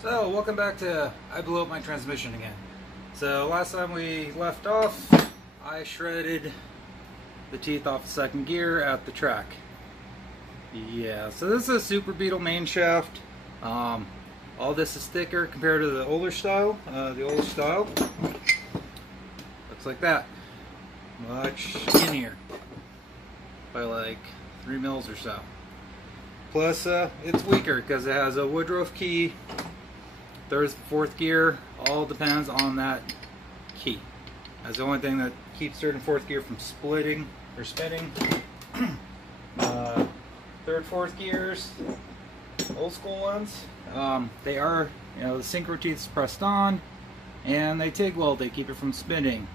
So, welcome back to I Blew Up My Transmission again. So, last time we left off, I shredded the teeth off the second gear at the track. Yeah, so this is a Super Beetle main shaft. All this is thicker compared to the older style. Looks like that. Much skinnier. By like 3 mils or so. Plus, it's weaker because it has a Woodruff key. Third, fourth gear, all depends on that key. That's the only thing that keeps third and fourth gear from splitting or spinning. Third, fourth gears, old school ones, they are, the synchro teeth is pressed on, and they TIG weld. They keep it from spinning.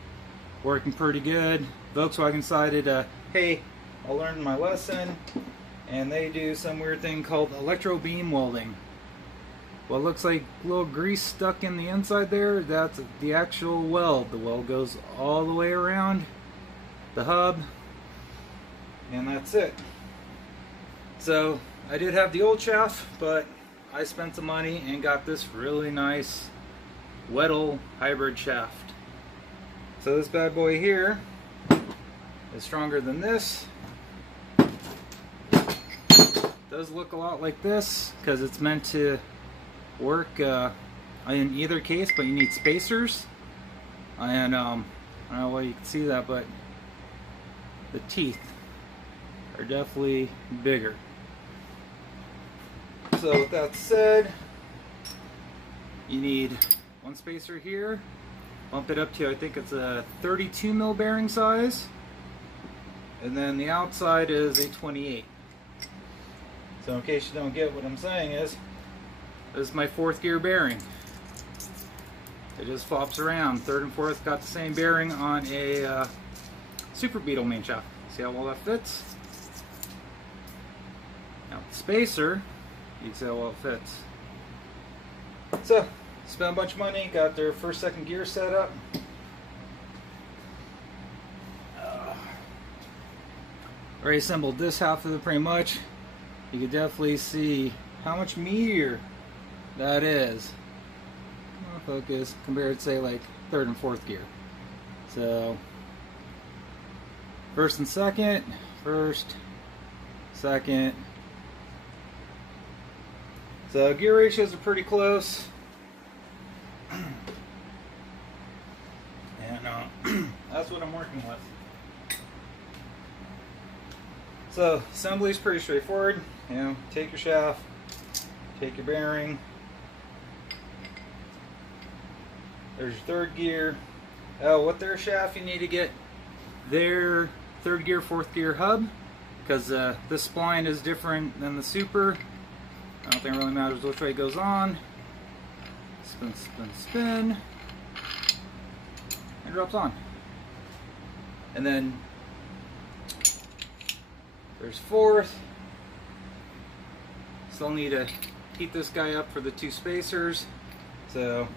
Working pretty good. Volkswagen decided, hey, I learned my lesson, and they do some weird thing called electro beam welding. What looks like a little grease stuck in the inside there, that's the actual weld. The weld goes all the way around the hub, and that's it. So I did have the old shaft, but I spent some money and got this really nice Weddle hybrid shaft. So this bad boy here is stronger than this. Does look a lot like this because it's meant to work in either case, but you need spacers, and I don't know why you can see that, but the teeth are definitely bigger. So with that said, you need one spacer here, bump it up to, I think it's a 32 mil bearing size, and then the outside is a 28. So in case you don't get what I'm saying is, this is my fourth gear bearing. It just flops around. Third and fourth got the same bearing on a Super Beetle main shaft. See how well that fits? Now the spacer, you can see how well it fits. So, spent a bunch of money, got their first, second gear set up. Already assembled this half of it pretty much. You can definitely see how much meatier that is. Focus compared to say like third and fourth gear. So first, second. So gear ratios are pretty close. And that's what I'm working with. So assembly is pretty straightforward. Take your shaft, take your bearing. There's your third gear. With their shaft, you need to get their third gear, fourth gear hub, because this spline is different than the Super. I don't think it really matters which way it goes on. Spin, spin, spin. And drops on. And then there's fourth. Still need to keep this guy up for the two spacers. So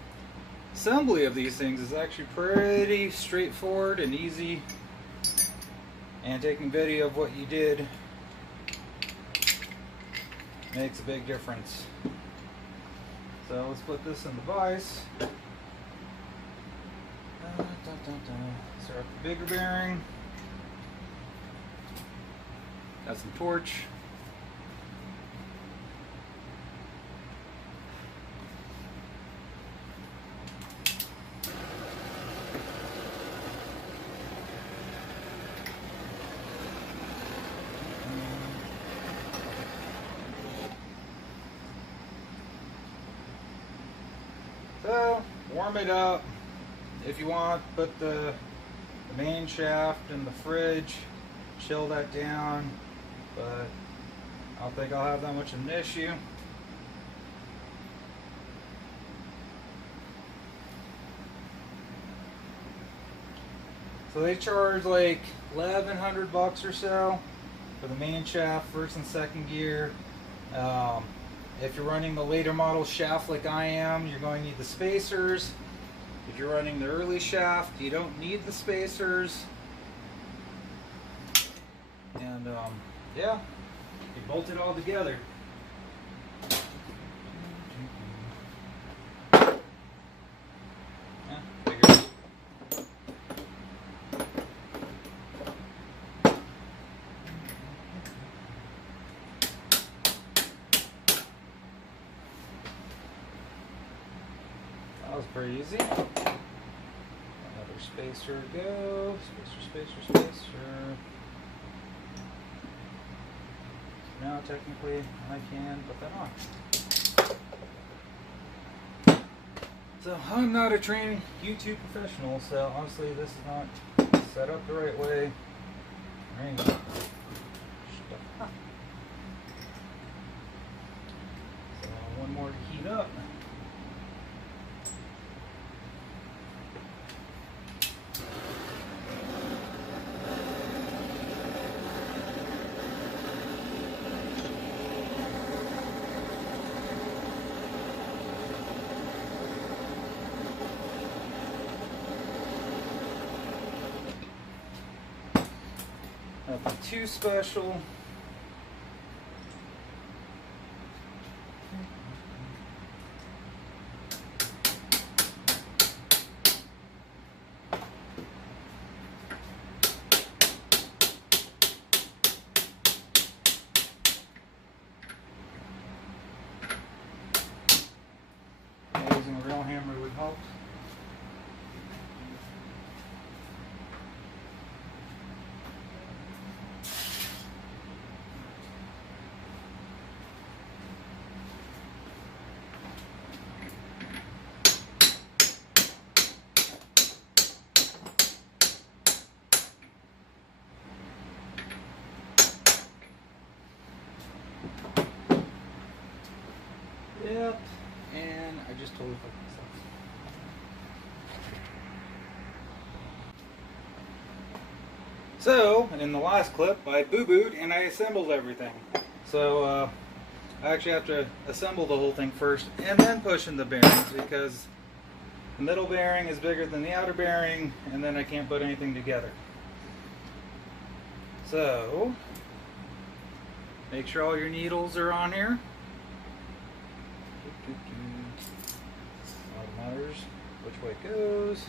assembly of these things is actually pretty straightforward and easy, and taking video of what you did makes a big difference. So let's put this in the vise. Start with the bigger bearing. Got some torch. So, warm it up. If you want, put the main shaft in the fridge, chill that down, but I don't think I'll have that much of an issue. So they charge like $1,100 or so for the main shaft, first and second gear. If you're running the later model shaft like I am, you're going to need the spacers. If you're running the early shaft, you don't need the spacers. And yeah, you bolt it all together. was pretty easy. Another spacer go. Spacer. So now technically I can put that on. So I'm not a trained YouTube professional, so honestly this is not set up the right way. There you go. So one more to heat up. Nothing too special. Using a real hammer would help. Yep, and I just totally fucked myself. So, in the last clip, I boo-booed and I assembled everything. So, I actually have to assemble the whole thing first and then push in the bearings because the middle bearing is bigger than the outer bearing and then I can't put anything together. So, make sure all your needles are on here. All that matters which way it goes.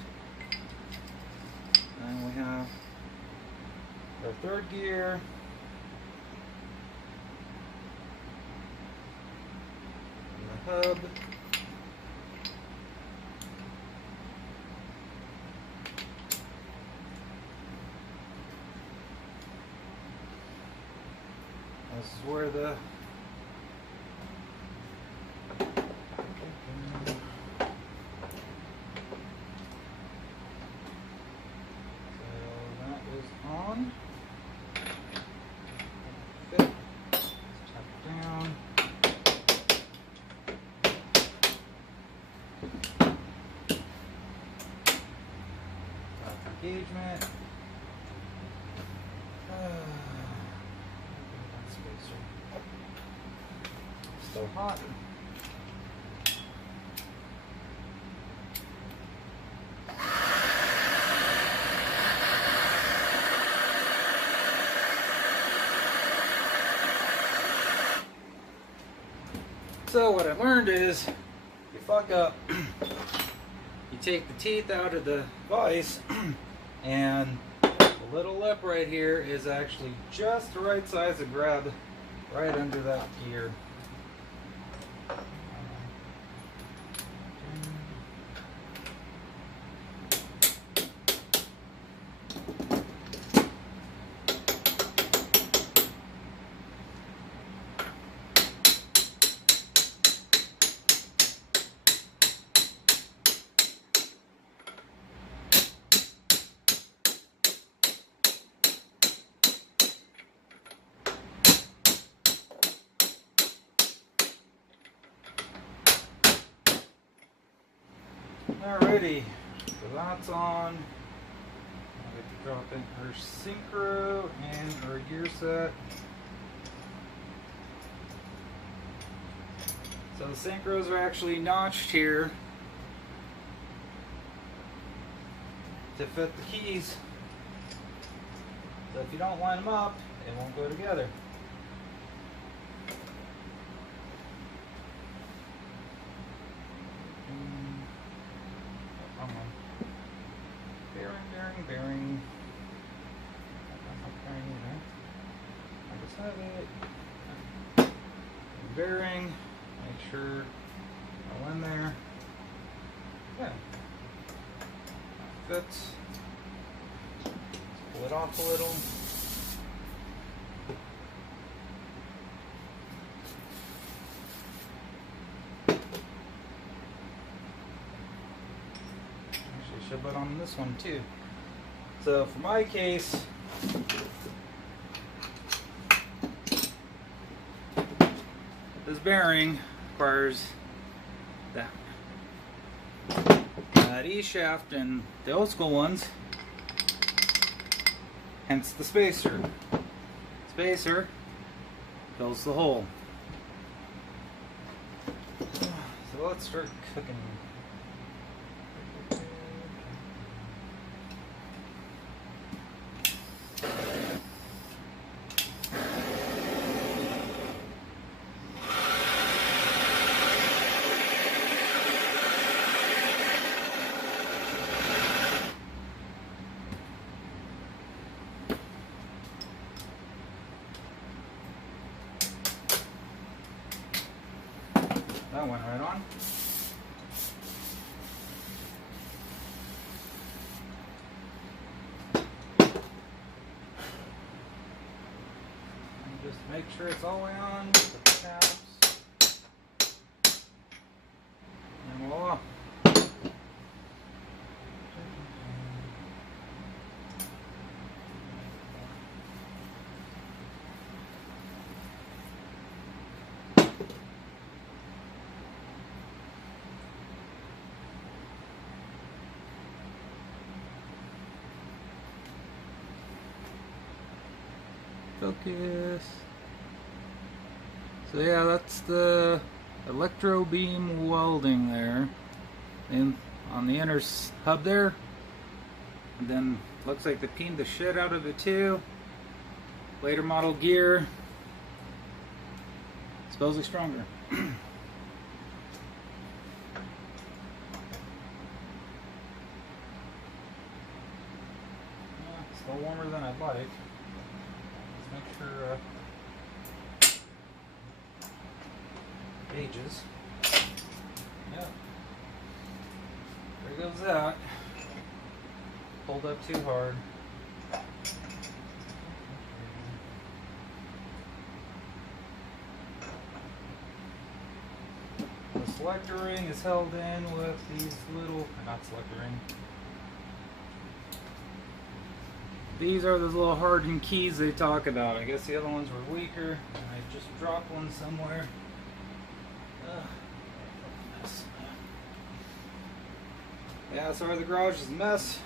And we have our third gear. And the hub. This is where the on. Fit. Let's tap it down. Engagement. Still hot. So what I learned is, you fuck up, you take the teeth out of the vise, and the little lip right here is actually just the right size to grab right under that gear. Alrighty, so that's on. I get to drop in her synchro and her gear set. So the synchros are actually notched here to fit the keys. So if you don't line them up, it won't go together. Bearing. I just have it. Bearing. Make sure go in there. Yeah. Fits. Pull it off a little. Actually, should put on this one too. So for my case, this bearing requires that E-shaft and the old school ones, hence the spacer. Spacer fills the hole. So let's start cooking. That went right on. And just make sure it's all the way on with the caps. And voila. Focus. So yeah, that's the electro beam welding there, and on the inner hub there. And then looks like they peened the shit out of it too. Later model gear, supposedly stronger. Still warmer than I'd like. Make sure gauges. Yeah. There goes that. Pulled up too hard. The selector ring is held in with these little, not selector ring. These are those little hardened keys they talk about. I guess the other ones were weaker. I just dropped one somewhere. Mess. Yeah, sorry, the garage is a mess.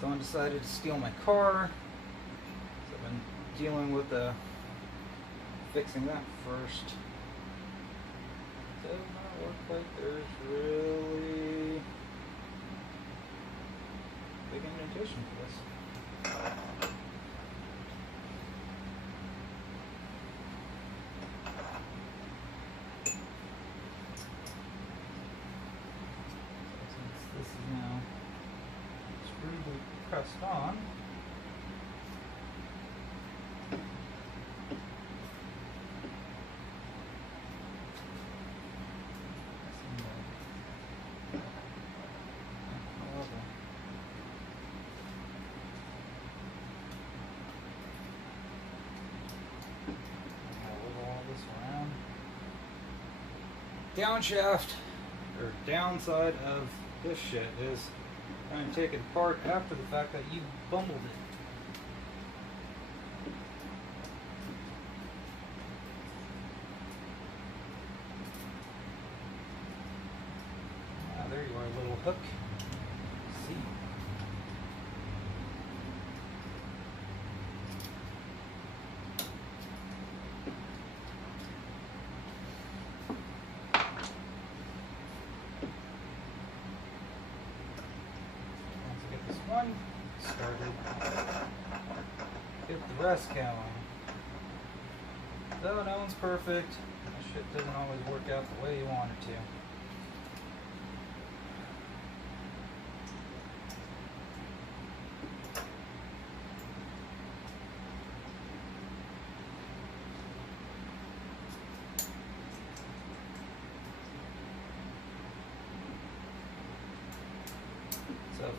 Someone decided to steal my car. So I've been dealing with fixing that first. Does not look like there's really big indentation for this. Since this is now screwed pressed on, downshaft or downside of this shit is trying to take it apart after the fact that you bumbled it. Ah, there you are, little hook. See. One started. Get the rest going. Though no one's perfect, that shit doesn't always work out the way you want it to.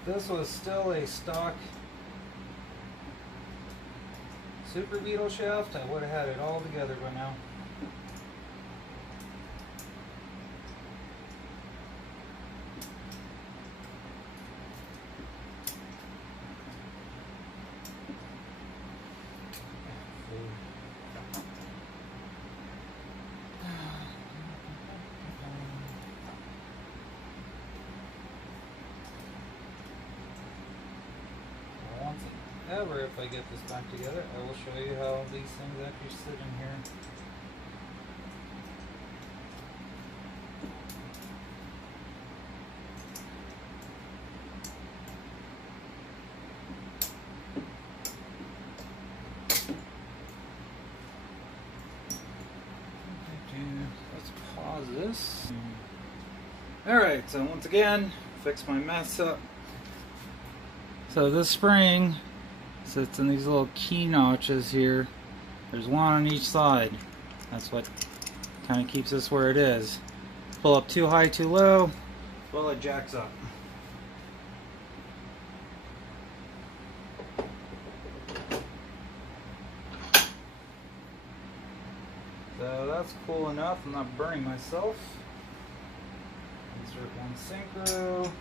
this was still a stock Super Beetle shaft, I would have had it all together by now. Ever, if I get this back together, I will show you how these things actually sit in here. Let's pause this. Alright, so once again, fix my mess up. So this spring sits in these little key notches here. There's one on each side. That's what kind of keeps this where it is. Pull up too high, too low, well, it jacks up. So that's cool enough. I'm not burning myself. Insert one synchro.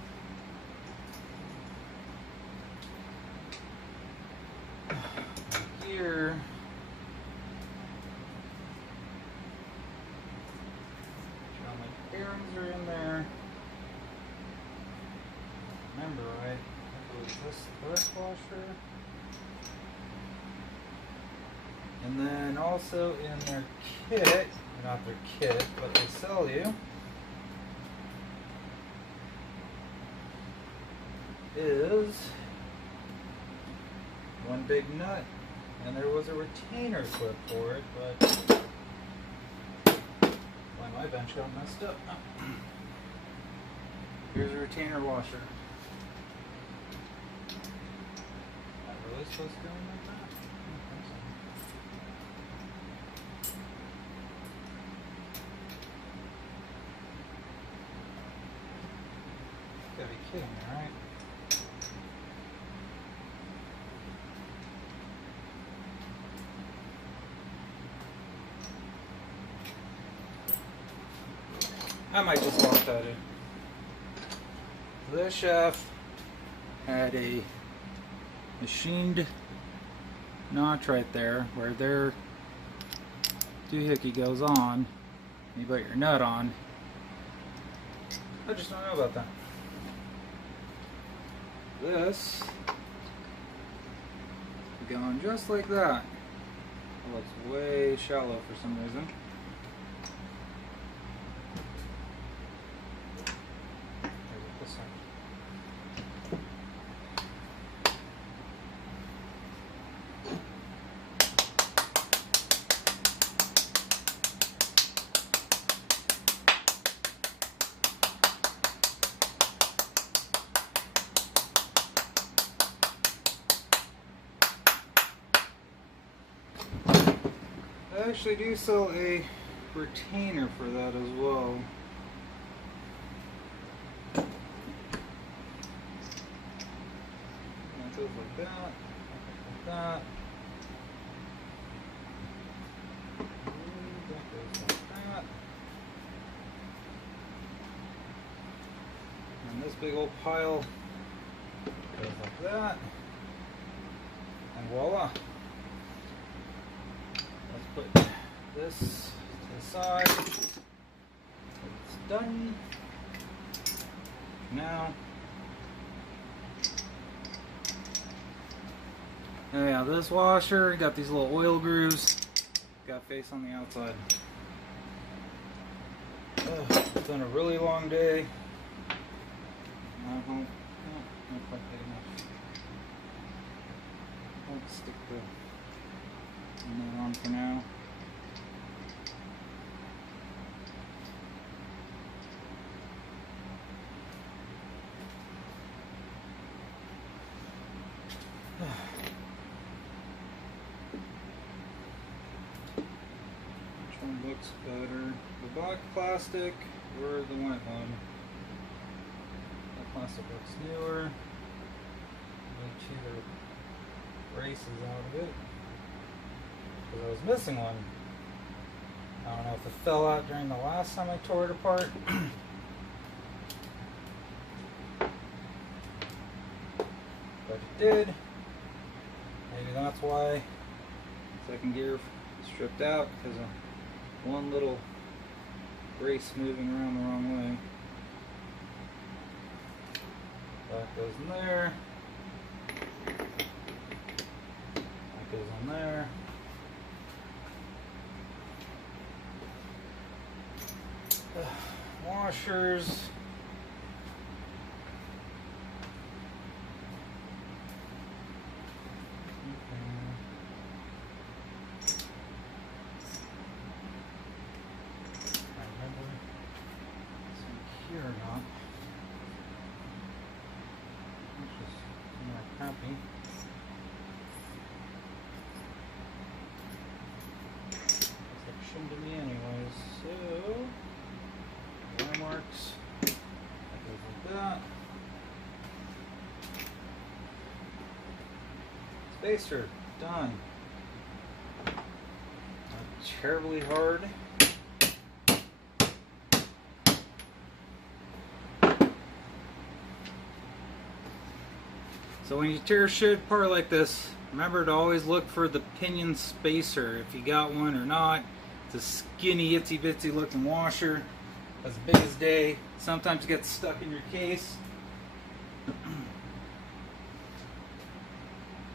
Here. All my bearings are in there. Remember, right? It was this brush washer. And then also in their kit, not their kit, but they sell you, is one big nut. And there was a retainer clip for it, but why my bench got messed up. Here's a retainer washer. Not really supposed to go in like that? Gotta be kidding me, right? I might just lock that in. This shaft had a machined notch right there where their doohickey goes on. You put your nut on. I just don't know about that. This going just like that. It looks way shallow for some reason. I actually do sell a retainer for that as well. And it goes like that, like that. That goes like that. And this big old pile goes like that. And voila. Let's put this to the side. It's done. Now, yeah, this washer got these little oil grooves. Got face on the outside. It's been a really long day. Not quite big enough. Let's stick the nut on for now. Which one looks better? The black plastic or the white one? The plastic looks newer. Really chew the braces out of it. Because I was missing one. I don't know if it fell out during the last time I tore it apart. But it did. Maybe that's why second gear stripped out, because of one little brace moving around the wrong way. That goes in there. That goes in there. Washers. Here or not. It's just not happy. It shouldn't to me anyways. So wire marks. That goes like that. Spacer done. Not terribly hard. So when you tear shit apart like this, remember to always look for the pinion spacer, if you got one or not. It's a skinny, itsy bitsy looking washer, as big as day. Sometimes it gets stuck in your case.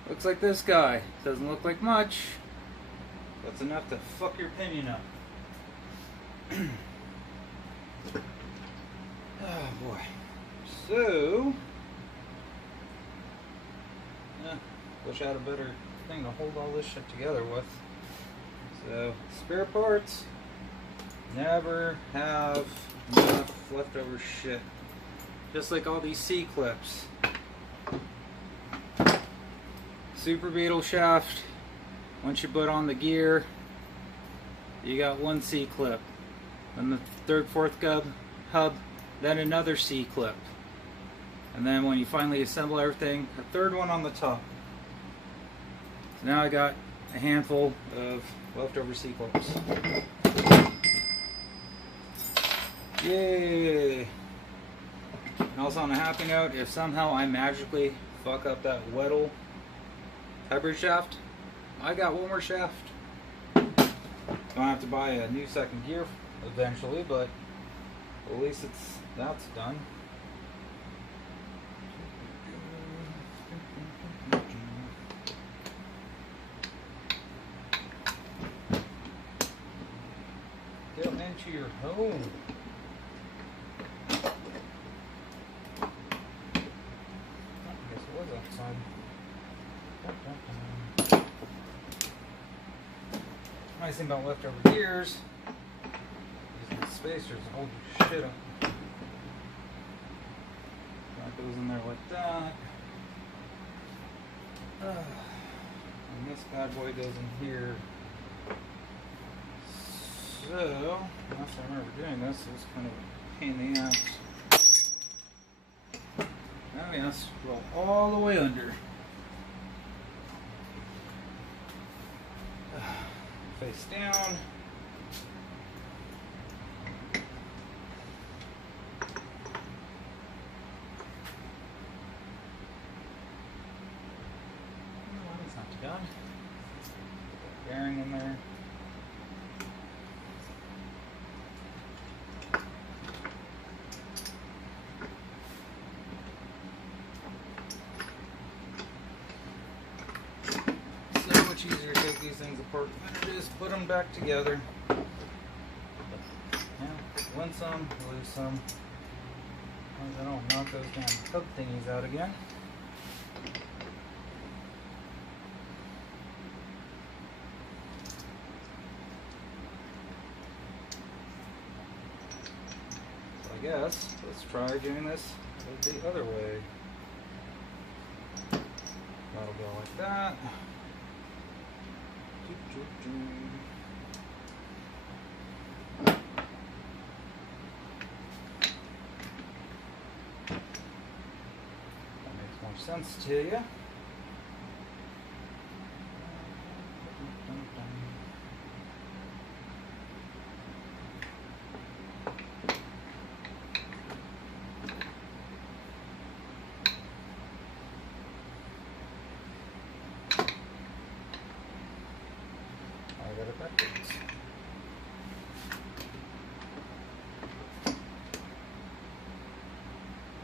Looks like this guy. Doesn't look like much. That's enough to fuck your pinion up. Oh boy. So wish I had a better thing to hold all this shit together with. So, spare parts. Never have enough leftover shit. Just like all these C-clips. Super Beetle shaft. Once you put on the gear, you got one C-clip. Then the third, fourth hub, then another C-clip. And then when you finally assemble everything, a third one on the top. So now I got a handful of leftover C-clips. Yay! And also on a happy note, if somehow I magically fuck up that Weddle hybrid shaft, I got one more shaft. Gonna have to buy a new second gear eventually, but at least that's done. Get into your home. I guess it was outside. Nice thing about leftover gears, these spacers hold your shit up. That goes in there like that. And this bad boy goes in here. So, last I remember doing this, it was kind of a pain in the ass. Now we have to roll all the way under. Face down. It's not too bad. Put that bearing in there. Easier to take these things apart than it is to put them back together. Yeah, win some, lose some. As long as I don't knock those damn hub thingies out again. So I guess let's try doing this the other way. That'll go like that. That makes more sense to you. I got it backwards.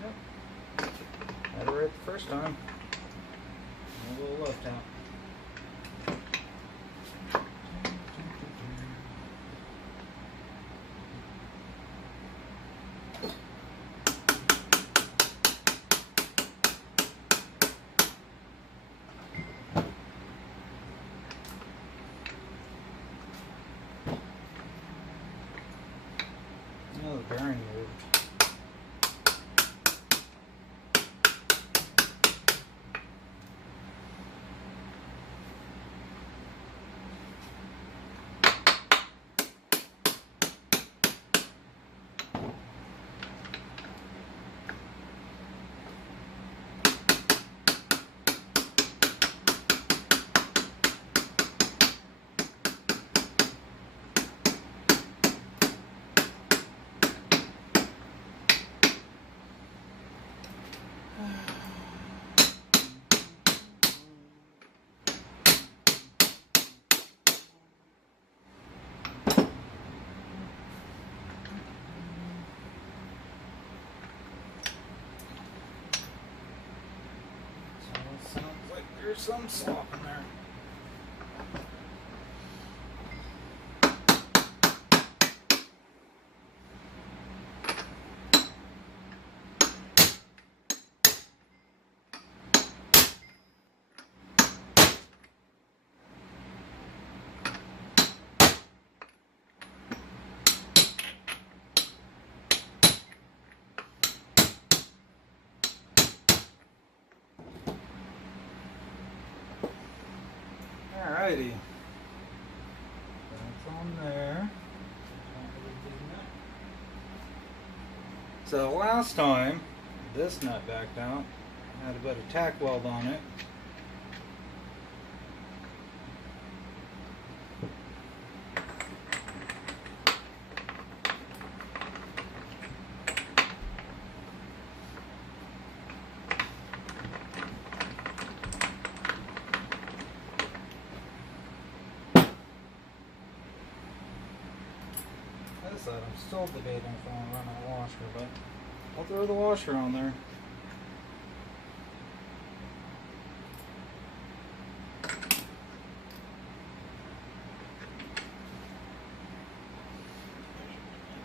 Yep. Had it right the first time. A little left out. Oh, the bearing moved. Sounds like there's some slop in there. Alrighty, that's on there. So last time, this nut backed out. I had a bit of tack weld on it. I'm still debating if I want to run a washer, but I'll throw the washer on there.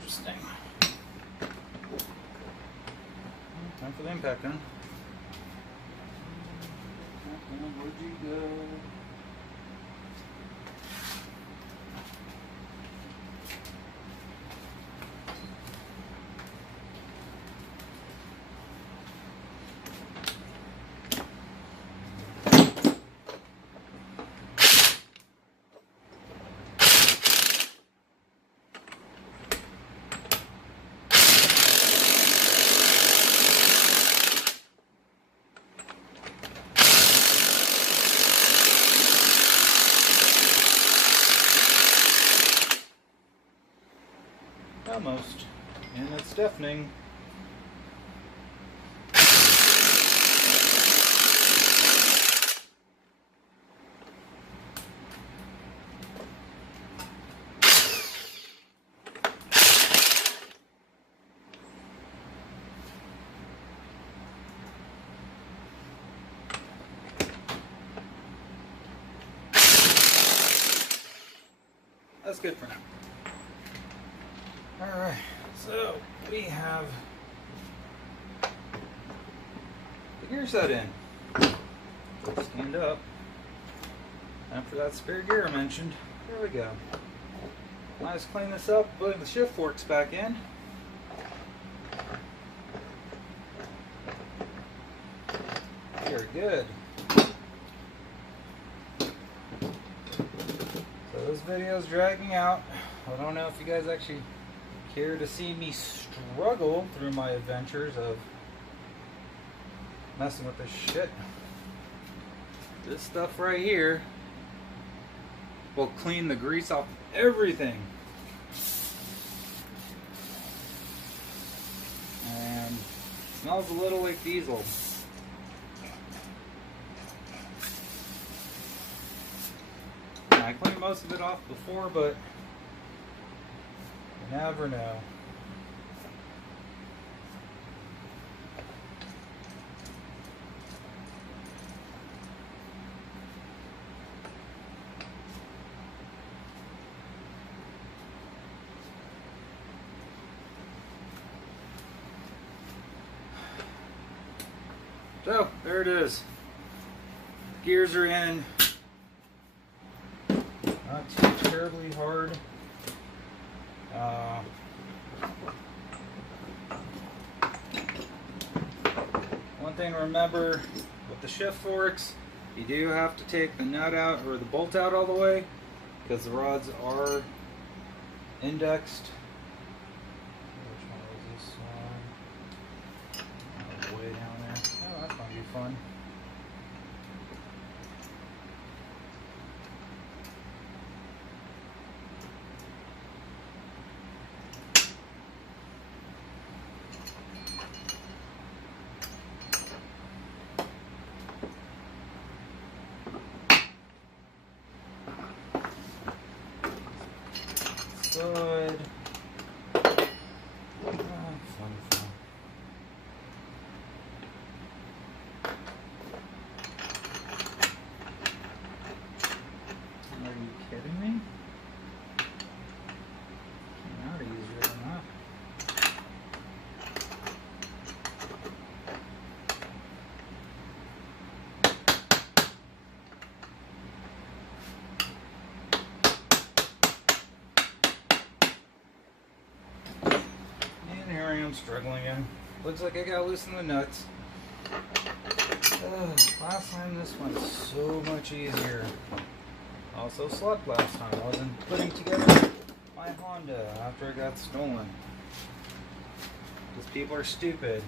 Interesting. Time for the impact gun. Where'd you go? Almost. And it's deafening. That's good for now. Alright, so we have the gear set in. Stand up. After that spare gear I mentioned. There we go. Let's clean this up, put the shift forks back in. Very good. So this video is dragging out. I don't know if you guys actually care to see me struggle through my adventures of messing with this shit. This stuff right here will clean the grease off everything. And it smells a little like diesel. I cleaned most of it off before, but you never know. So, there it is. Gears are in. Not too terribly hard. One thing to remember with the shift forks, you do have to take the nut out or the bolt out all the way because the rods are indexed. Which one is this one? Way down there. Oh, that's gonna be fun. Good. Fun. Are you kidding me? Not easier than that. And here I am struggling again. Looks like I got to loosen the nuts. Last time this went so much easier. Also slept last time. I wasn't putting together my Honda after it got stolen. Because people are stupid.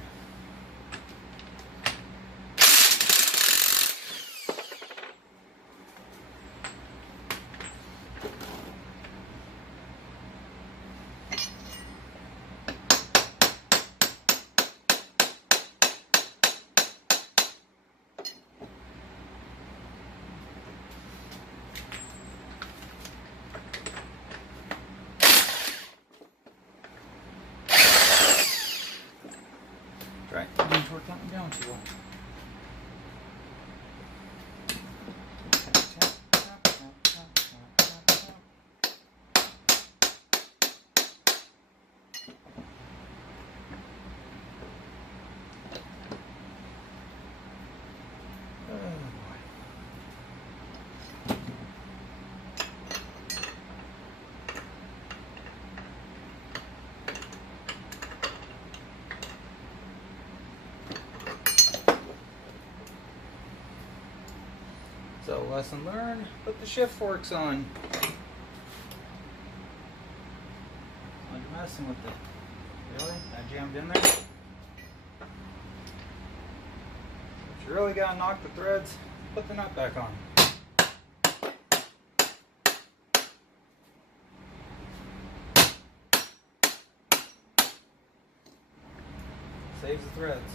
Right, didn't work that one down too well. So, lesson learned, put the shift forks on. I'm messing with it. Really? I jammed in there? If you really gotta knock the threads, put the nut back on. Saves the threads.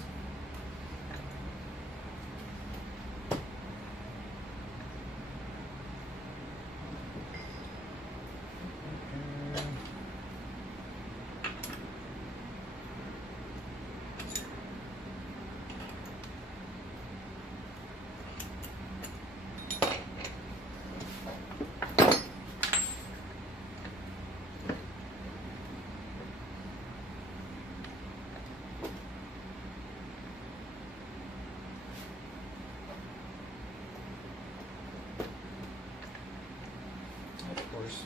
Of course.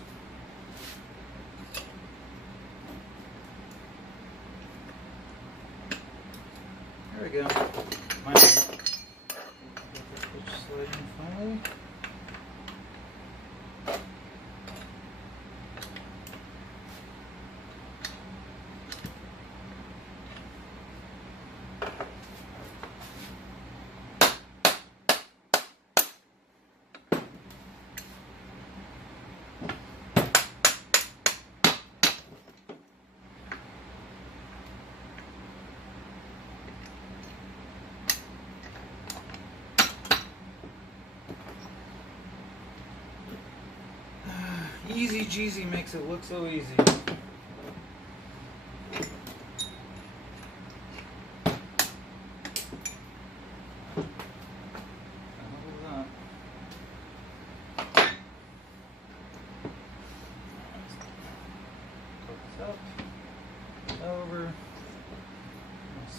There we go. Slide in finally. Easy Jeezy makes it look so easy. Over.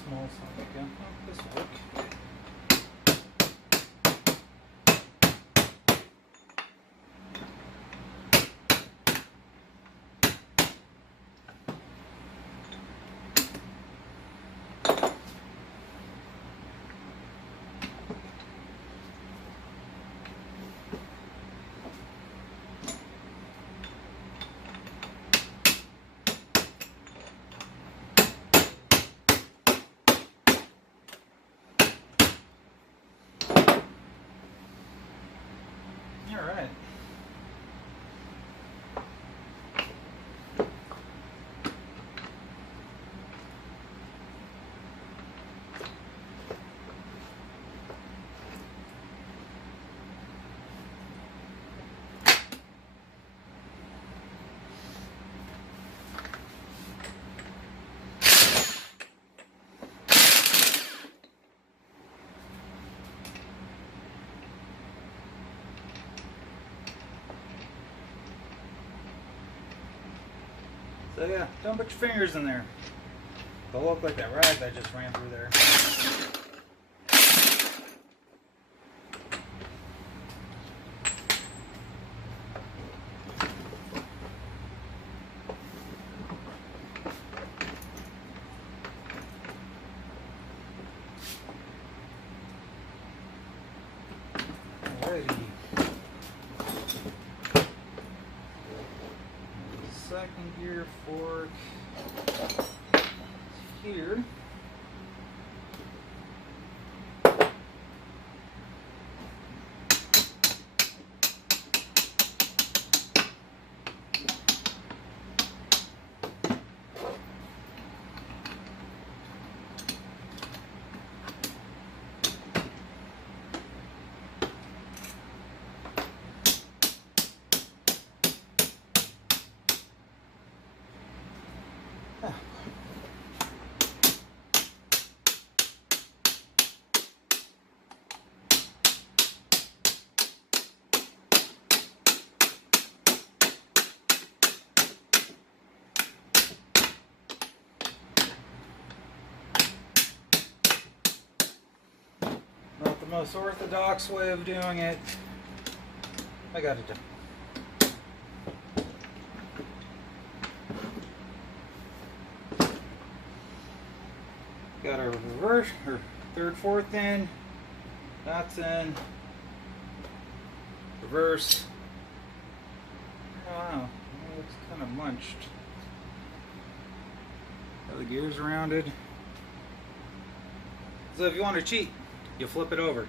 Small socket again. Oh, this will work. All right. So yeah, don't put your fingers in there. They'll look like that rag that just ran through there. Alrighty. Second gear fork here. Not the most orthodox way of doing it. I got it done. Got our reverse, or third, fourth in. That's in. Reverse. I don't know. It looks kind of munched. Got the gears rounded. So if you want to cheat, you flip it over.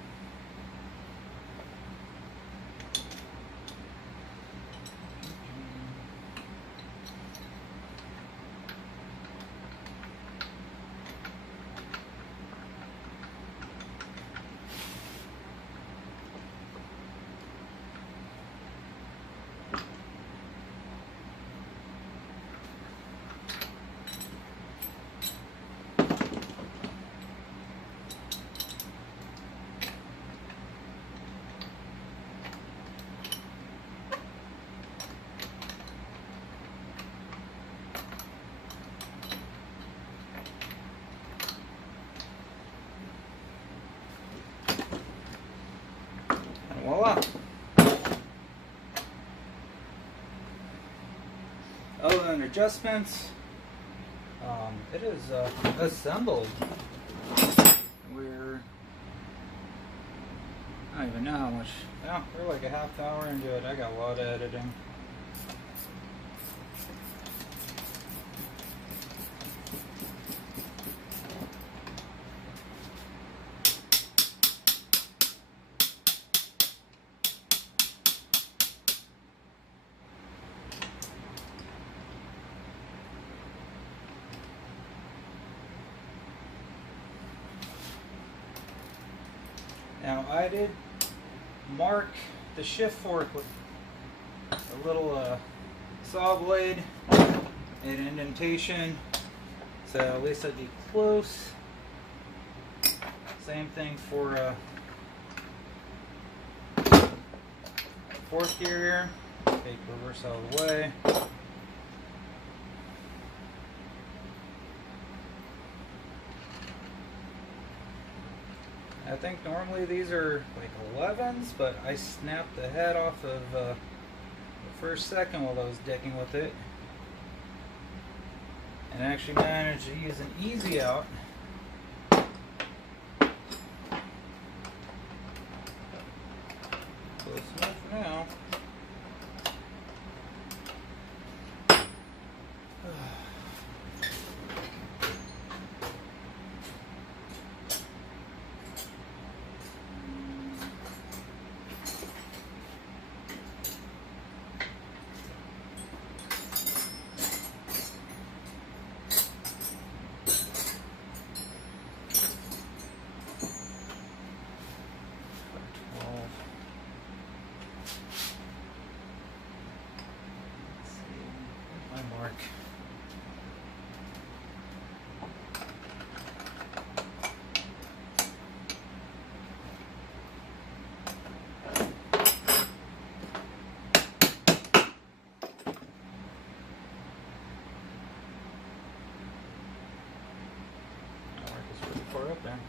Voila. Other than adjustments, it is assembled. We're, I don't even know how much. Yeah, we're like a half hour into it. I got a lot of editing. Now I did mark the shift fork with a little saw blade and indentation, so at least I'd be close. Same thing for fourth gear here. Take reverse out of the way. I think normally these are like 11s, but I snapped the head off of the first second while I was digging with it, and actually managed to use an easy out. Close enough for now. Mark. Mark is pretty far up there.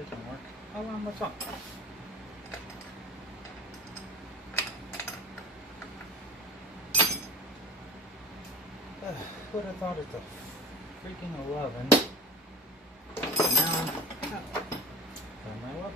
It didn't work. Oh, well, what's up? Would have thought it's a freaking 11. Now, found my 11.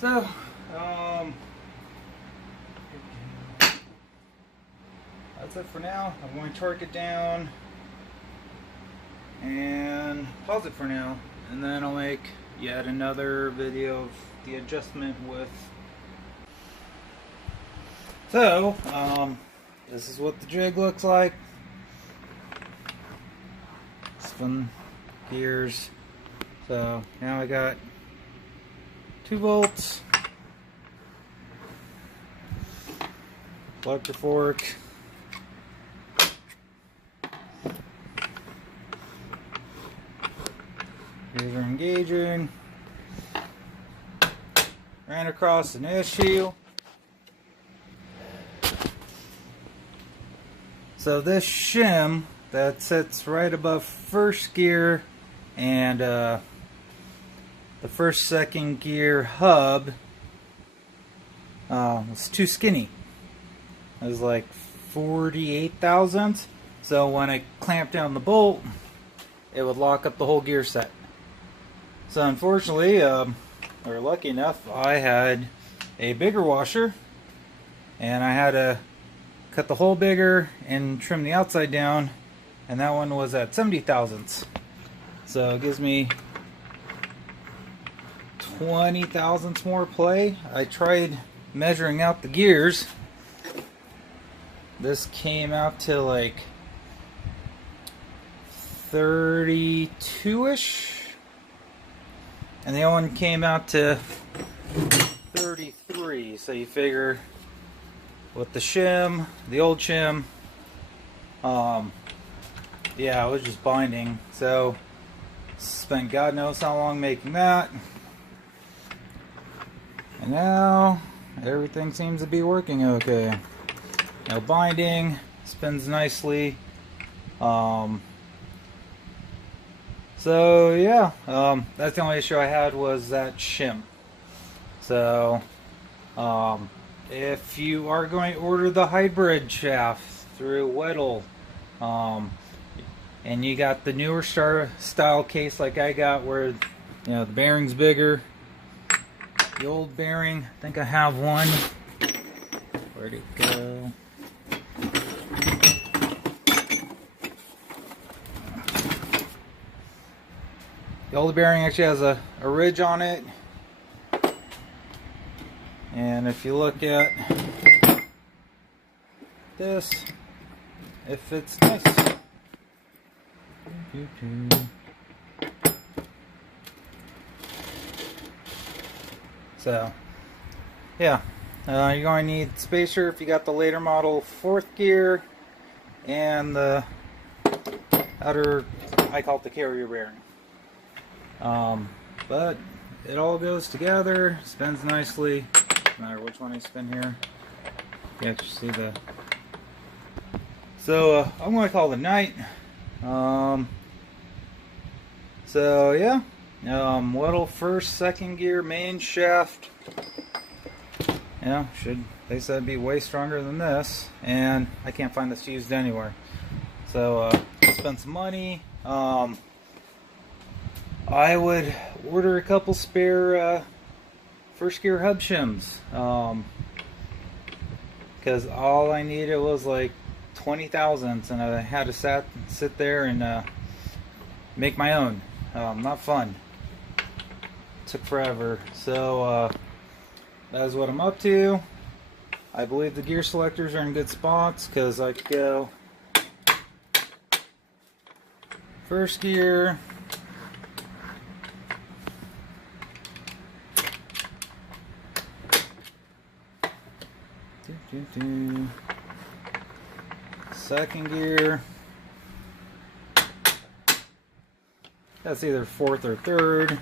So, that's it for now. I'm going to torque it down and pause it for now, and then I'll make yet another video of the adjustment with. So, this is what the jig looks like. Spin gears. So now I got 2 volts, electric fork, gears are engaging, ran across an issue. So this shim that sits right above first gear and the first second gear hub was too skinny. It was like 48 thousandths. So when I clamped down the bolt, it would lock up the whole gear set. So unfortunately, or lucky enough, I had a bigger washer, and I had to cut the hole bigger and trim the outside down, and that one was at 70 thousandths. So it gives me 20 thousandths more play. I tried measuring out the gears. This came out to like 32-ish, and the other one came out to 33. So you figure with the shim, the old shim, yeah, I was just binding. So spent God knows how long making that, and now everything seems to be working okay. No binding, spins nicely. So yeah, that's the only issue I had, was that shim. So if you are going to order the hybrid shaft through Weddle, and you got the newer style case like I got, where you know the bearing's bigger, the old bearing, I think I have one Where'd it go? The older bearing actually has a ridge on it. And if you look at this, it fits nice. So, yeah, you're going to need spacer if you got the later model 4th gear, and the outer, I call it the carrier bearing. But it all goes together, spins nicely, no matter which one I spin here. You actually see the... So, I'm going to call it a night. So, yeah. Little 1st, 2nd gear main shaft. They said it'd be way stronger than this, and I can't find this used anywhere. So, spend some money. I would order a couple spare 1st gear hub shims, because all I needed was like 20 thousandths, and I had to sit there and make my own. Not fun. Took forever. So that is what I'm up to. I believe the gear selectors are in good spots, because I could go 1st gear, second gear, that's either 4th or 3rd.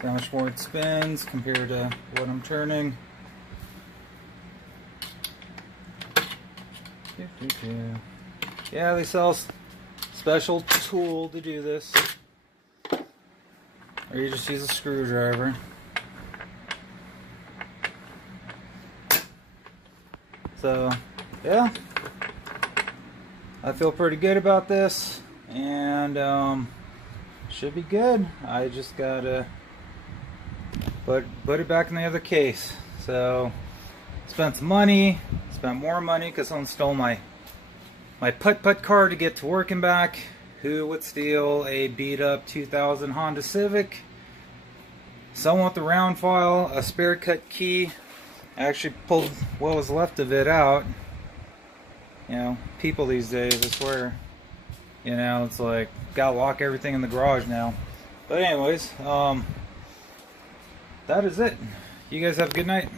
See how much more it spins compared to what I'm turning. Yeah, they sell a special tool to do this, or you just use a screwdriver. So, yeah, I feel pretty good about this, and should be good. I just gotta put it back in the other case. So, spent some money, spent more money because someone stole my putt-putt car to get to work and back. Who would steal a beat-up 2000 Honda Civic? Someone with the round file, a spare cut key. I actually pulled what was left of it out. You know, people these days, I swear. You know, it's like, gotta lock everything in the garage now. But anyways, that is it. You guys have a good night.